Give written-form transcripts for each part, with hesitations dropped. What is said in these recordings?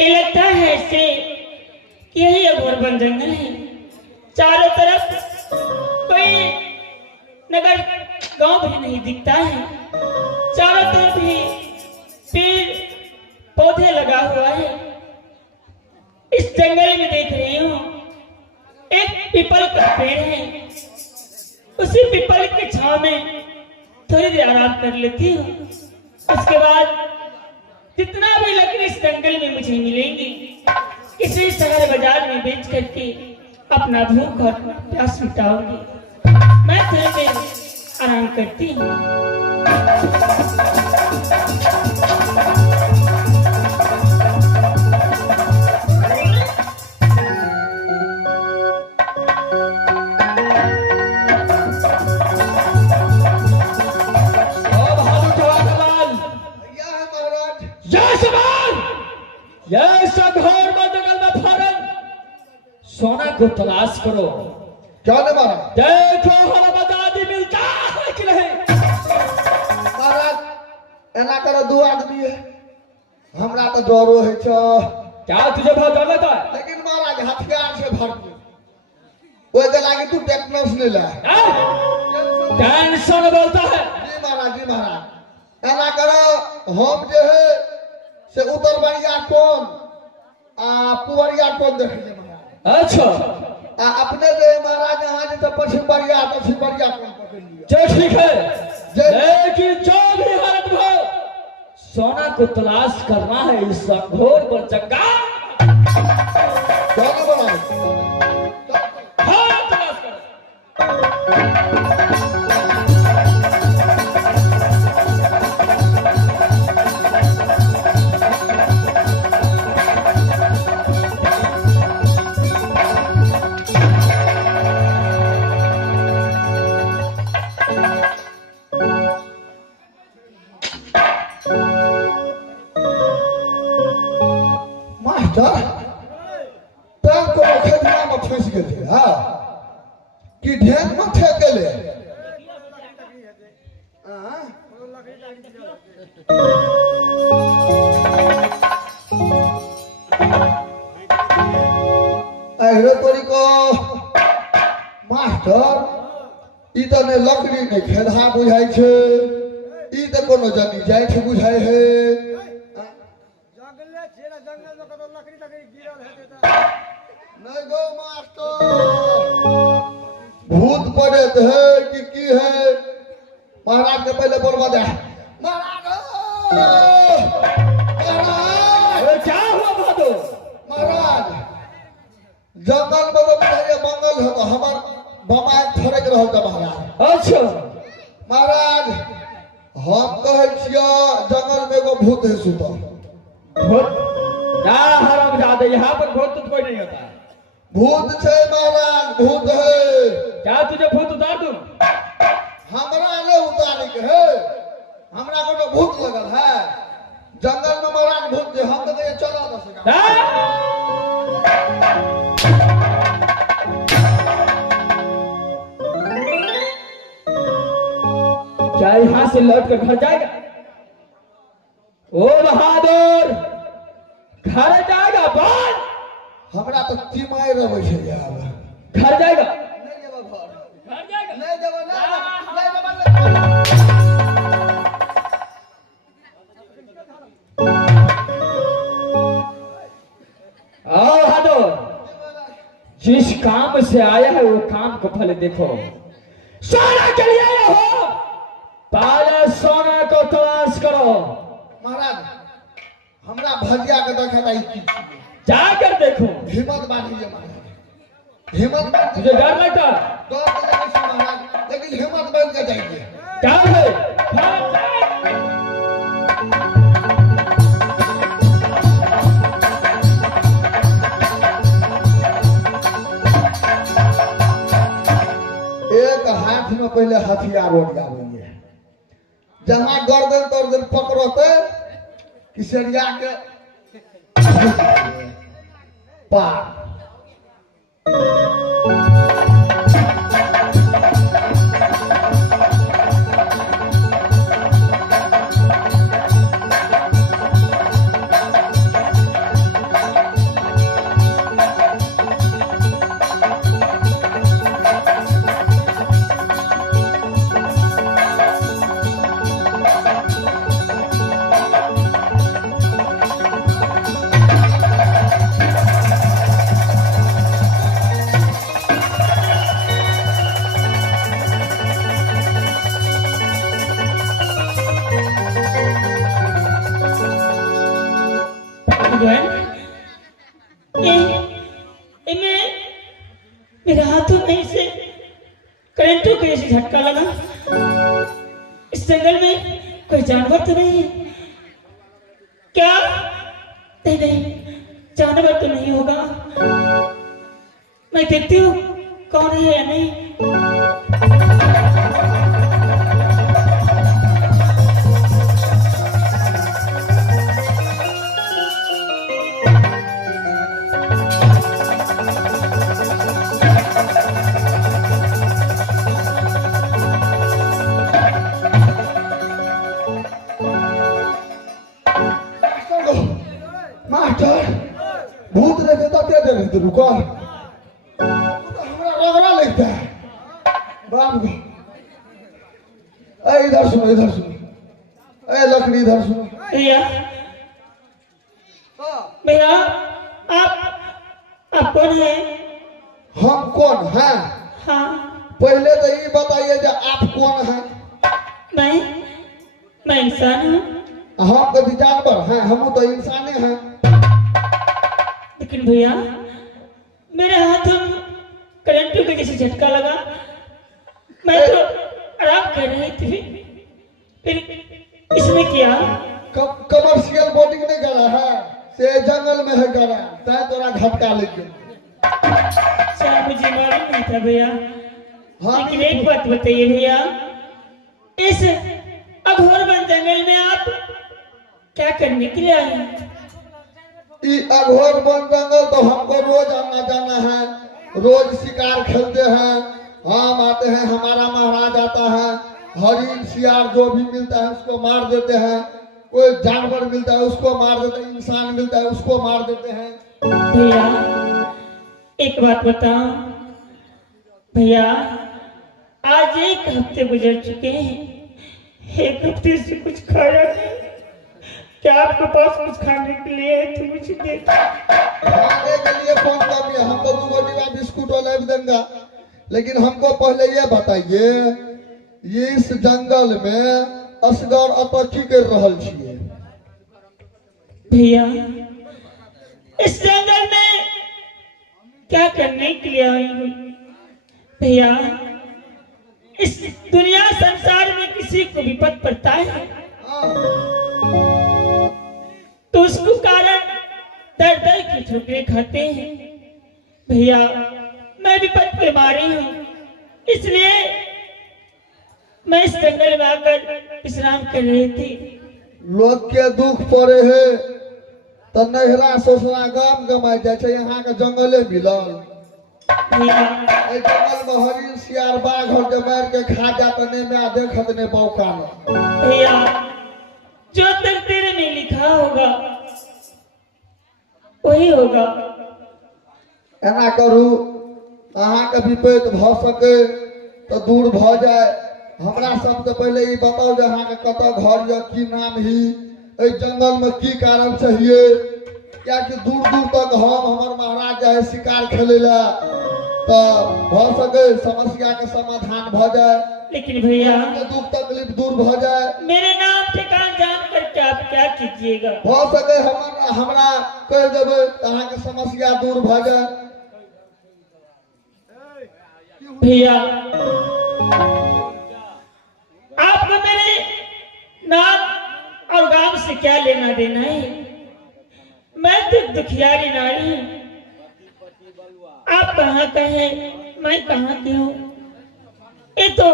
ये लगता है ऐसे कि यही अघोर वन जंगल है। चारों तरफ कोई नगर गांव भी नहीं दिखता है। चारों तरफ ही पेड़ पौधे लगा हुआ है। इस जंगल में देख रही हूँ एक पीपल का पेड़ है। उसी पीपल के छांव में थोड़ी देर आराम कर लेती हूँ। उसके बाद जितना भी लकड़ी इस जंगल में मुझे मिलेंगी किसी शहर बाजार में बेच करके अपना भूख और प्यास मिटाऊंगी। मैं थोड़ी देर आराम करती हूँ। सोना को तलाश करो। क्या ने मारा? देखो हर आजादी मिलता है कि नहीं। महाराज एना करो दो आदमी है हमरा तो डरो है छ। क्या तुझे बहुत डर लगता है? लेकिन महाराज हथियार से भरपूर ओए दे लागे तू टेक्नोस ले ले। टेंशन बोलता है। जी महाराज एना करो हम जे है से उतर बढ़िया कौन पुवरिया कौन देख ले महाराज। अच्छा अपने दे महाराज यहाँ जे तो पश्चिम बढ़िया कौन पकड़ लिया। जो ठीक है लेकिन जो भी हालत हो सोना को तलाश करना है इस घोर पर जगह। क्या बनाए? हाँ तलाश करो। कि ढेर में ठेक ले अरे तोरी को मास्टर ई तो ने लकड़ी ने खेधा बुझाई छे ई तो कोनो जनी जाय छे बुझाई है। जंगल छेड़ा जंगल में कतो लकड़ी गिरल है त नहीं गो मास्टर भूत पड़े है कि है? महाराज के पहले बोलवा दे। महाराज क्या हुआ बहादुर? महाराज जंगल में तो मेरे मंगल है तो हमार बमाय फरक रहो तो महाराज। अच्छा महाराज हम कहे छिया जंगल में एगो भूत है सुता। भूत क्या हरामजादे यहाँ पर भूत तो कोई नहीं होता है। भूत छे महाराज भूत है। क्या तुझे भूत उतार दूं? हमरा ले उतारे के है हमरा को तो भूत लगल है जंगल में महाराज भूत जे हम तो ये चला न सका। क्या यहाँ से लौट कर घर जाएगा? ओ बहादुर घर जाएगा बोल। हमरा तो तिमाई रहे छे यार। घर जाएगा? नहीं जेबा घर जाएगा? नहीं जेबा नहीं जेबा। आओ बहादुर जिस काम से आया है वो काम को पहले देखो। सोना के लिए आया हो पहले सोना को तलाश करो। महाराज हमरा भजिया के देखा की जाकर देखो। हिम्मत बांधिए महाराज हिम्मत तुझे डर लगता है? डर तो लगे छे महाराज लेकिन हिम्मत बांध के जाइए। क्या है? एक हाथ में पहले हथियार उठ जाएंगे जहां गर्दन तर्दन पकड़ते किसरिया के पार। भगवान, ये मेरे हाथों में इसे करंटों का ऐसे झटका लगा। इस जंगल में कोई जानवर तो नहीं है क्या? नहीं नहीं, जानवर तो नहीं होगा। मैं देखती हूँ कौन है या नहीं। मास्टर भूत देखे तो क्या दे रहे रुको, हमरा रगड़ा लगता है बाप को। इधर सुनो, इधर सुनो, लकड़ी इधर सुनो। भैया भैया, आप कौन है? हम कौन हैं? हाँ, पहले तो ये बताइए कि आप कौन हैं? मैं इंसान हूँ। हम तो भी जानवर हैं, हम तो इंसाने हैं। लेकिन भैया मेरे हाथों में करंटों का जैसे झटका लगा। मैं तो आराम कर रही थी, फिर इसने किया। कमर्शियल बोटिंग नहीं करा है, से जंगल में है करा, तय तोरा झटका लग गया। शायद मुझे मालूम नहीं था भैया। हाँ, लेकिन एक बात बताइए भैया, इस अघोर वन जंगल में आप क्या करने के लिए आए हैं? अघोर वन जंगल तो हमको रोज आना जाना है, रोज शिकार खेलते हैं। हम आते हैं, हमारा महाराज आता है, हरिण सियार जो भी मिलता है उसको मार देते हैं। कोई जानवर मिलता है उसको मार देते हैं, इंसान मिलता है उसको मार देते हैं। भैया एक बात बताओ भैया, आज एक हफ्ते गुजर चुके हैं, एक हफ्ते से कुछ खाया नहीं। क्या आपके पास कुछ खाने के लिए है तो मुझे दे दो। खाने के लिए कौन कमी है? हमको 2 डिब्बा बिस्कुट और लाइव देंगे। लेकिन हमको पहले ये बताइए, ये इस जंगल में असगर अतकी कर रहल छिए? भैया इस जंगल में क्या करने के लिए आई हूँ? भैया इस दुनिया संसार में किसी को विपद पड़ता है तो उसको कारण दर दर की ठोकरें खाते हैं। भैया मैं विपद पे मारी हूँ, इसलिए मैं इस जंगल में आकर विश्राम कर रही थी। लोग के दुख पड़े है तो नहरा सोसरा गाम गमाई जाए छे, यहाँ के जंगले मिलल। भैया जंगल में हरिण सियार बाघ और जब मार के खा जात ने में देखत ने बौका न। भैया जो तक तेरे में लिखा होगा वही होगा। एना करू, अहाँ के विपद भ सके तो दूर भ जाए। हमरा सबसे पहले ये बताओ जे अहाँ के कत घर या की नाम ही, ए जंगल में की कारण चाहिए? क्या कि दूर दूर तक हमर महाराज जाए शिकार खेले ला तो भ सके समस्या के समाधान भ जाए। लेकिन भैया दुख तकलीफ दूर भ जाए। मेरे नाम ठिकान जान करके आप क्या कीजिएगा? हो सके हमरा कह देवे अहाँ के समस्या दूर भ जाए। भैया आपको मेरे नाम और गांव से क्या लेना देना है? मैं तो दुखियारी नारी हूँ। आप कहाँ का है, मैं कहाँ की हूँ, ये तो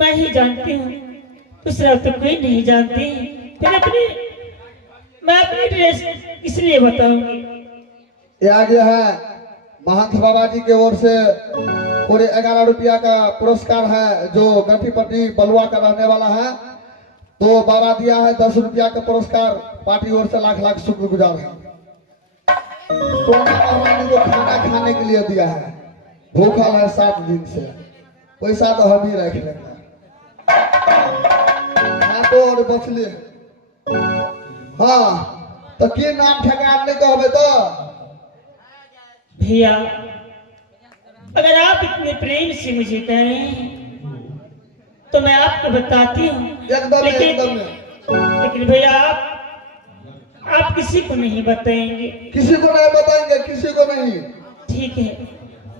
मैं ही जानती हूँ, दूसरा तो कोई नहीं जानती। फिर मैं अपनी ड्रेस इसलिए बताऊंगी। ये आगे है महंत बाबा जी की ओर से पूरे 11 रुपया का पुरस्कार है, जो गठीपट्टी बलुआ का रहने वाला है। तो बाबा दिया है 10 रुपया का पुरस्कार, पार्टी ओर से लाख लाख शुक्रगुजार है। सोना महारानी को खाना खाने के लिए दिया है, भूखल है 7 दिन से, पैसा तो हम ही रख लेंगे। तो और बचले हाँ तो की नाम ठेकान नहीं कहबे तो? भैया अगर आप इतने प्रेम से मुझे कह रहे हैं तो मैं आपको बताती हूँ। एकदम एकदम लेकिन भैया आप आप किसी को नहीं बताएंगे? किसी को नहीं बताएंगे, किसी को नहीं। ठीक है,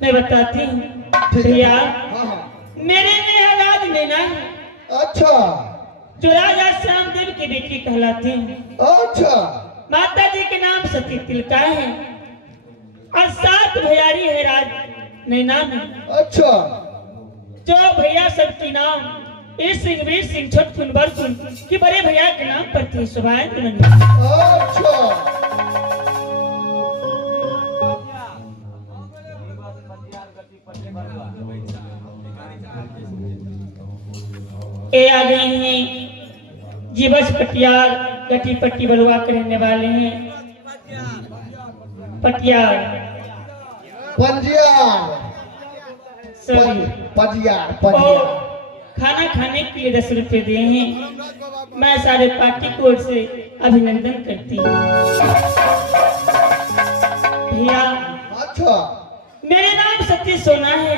मैं बताती हूँ। ठीक है। भैया, हाँ हाँ। मेरे में राज नैना है, अच्छा जो राजा श्यामदेव की बेटी कहलाती है। अच्छा। माता जी के नाम सती तिलका है और 7 भैयारी है राज नैना में। अच्छा जो भैया सबकी नाम इस सिंह वीर सिंह छोट कुनबर कुन कि बड़े भैया के नाम पर थी सुभान अच्छा। ये आ गए हैं जीवस पटियार गटी पट्टी बलुआ के रहने वाले हैं। पटियार पंजियार सॉरी पंजियार और पंजियार। खाना खाने के लिए 10 रुपए दिए हैं। मैं सारे पार्टी की ओर से अभिनंदन करती हूँ। भैया, अच्छा मेरे नाम सती सोना है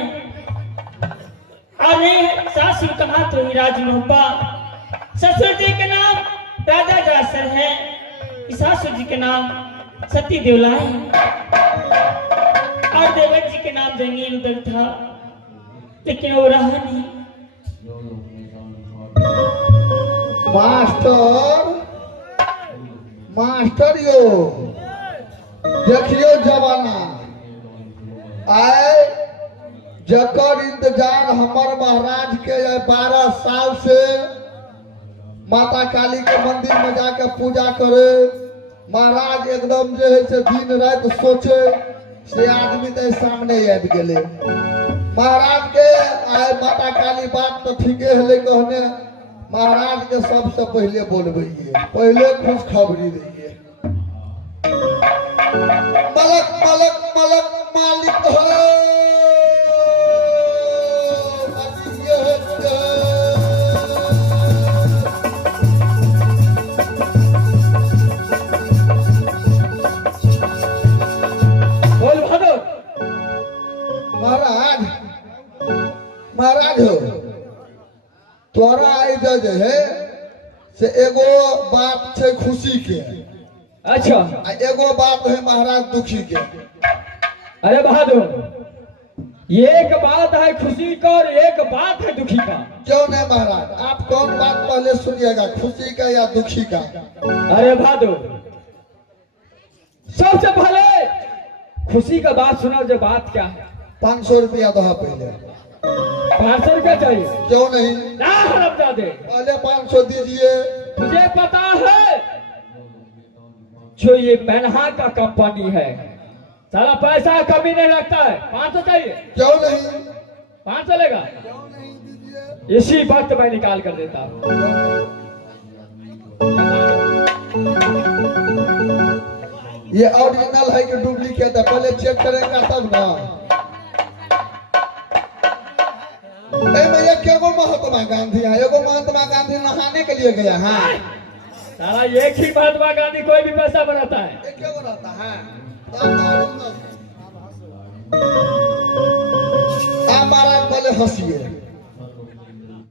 और नहीं सासुर कहा तो ही राज मोहब्बा। ससुर जी के नाम राजा जासर है, सासुर जी के नाम सती देवला है और देवर जी के नाम जंगील उदल था, लेकिन वो रहा नहीं। मास्टर मास्टर यो देखियो जमाना आए जकर इंतजार हमर महाराज के 12 साल से माता काली के मंदिर में जाके पूजा करे। महाराज एकदम जे है से दिन रात सोचे से आदमी तो सामने आबि गेले। महाराज के आए माता काली बात तो ठीके है, कहने महाराज के सबसे पहले बोलबैये, पहले खुशखबरी दइए। मलक मलक मलक मालिक हो बोल बहादुर। महाराज महाराज हो तोरा आई जे है से एगो बात छै खुशी के अच्छा आ एगो बात है महाराज दुखी के। अरे बहादुर, एक बात है खुशी का और एक बात है दुखी का। क्यों नहीं महाराज, आप कौन बात पहले सुनिएगा, खुशी का या दुखी का? अरे बहादुर, सबसे पहले खुशी का बात सुनो। जो बात क्या है? 500 रुपया दो पहले। 500 रुपया चाहिए? क्यों नहीं, ना हरमजादे, पहले 500 दीजिए। तुझे पता है जो ये मेनहा का कंपनी है सारा पैसा कमी नहीं रखता है। 500 चाहिए? क्यों नहीं, 500 लेगा? क्यों नहीं दीजिए। इसी वक्त मैं निकाल कर देता हूँ। ये ओरिजिनल है कि डुप्लीकेट है, पहले चेक करेंगे तब ना। में एक एगो महात्मा गांधी है, एगो महात्मा गांधी नहाने के लिए गया है। सारा एक ही महात्मा गांधी कोई भी पैसा बनाता है। एक एगो रहता है। आप महाराज पहले हंसिए।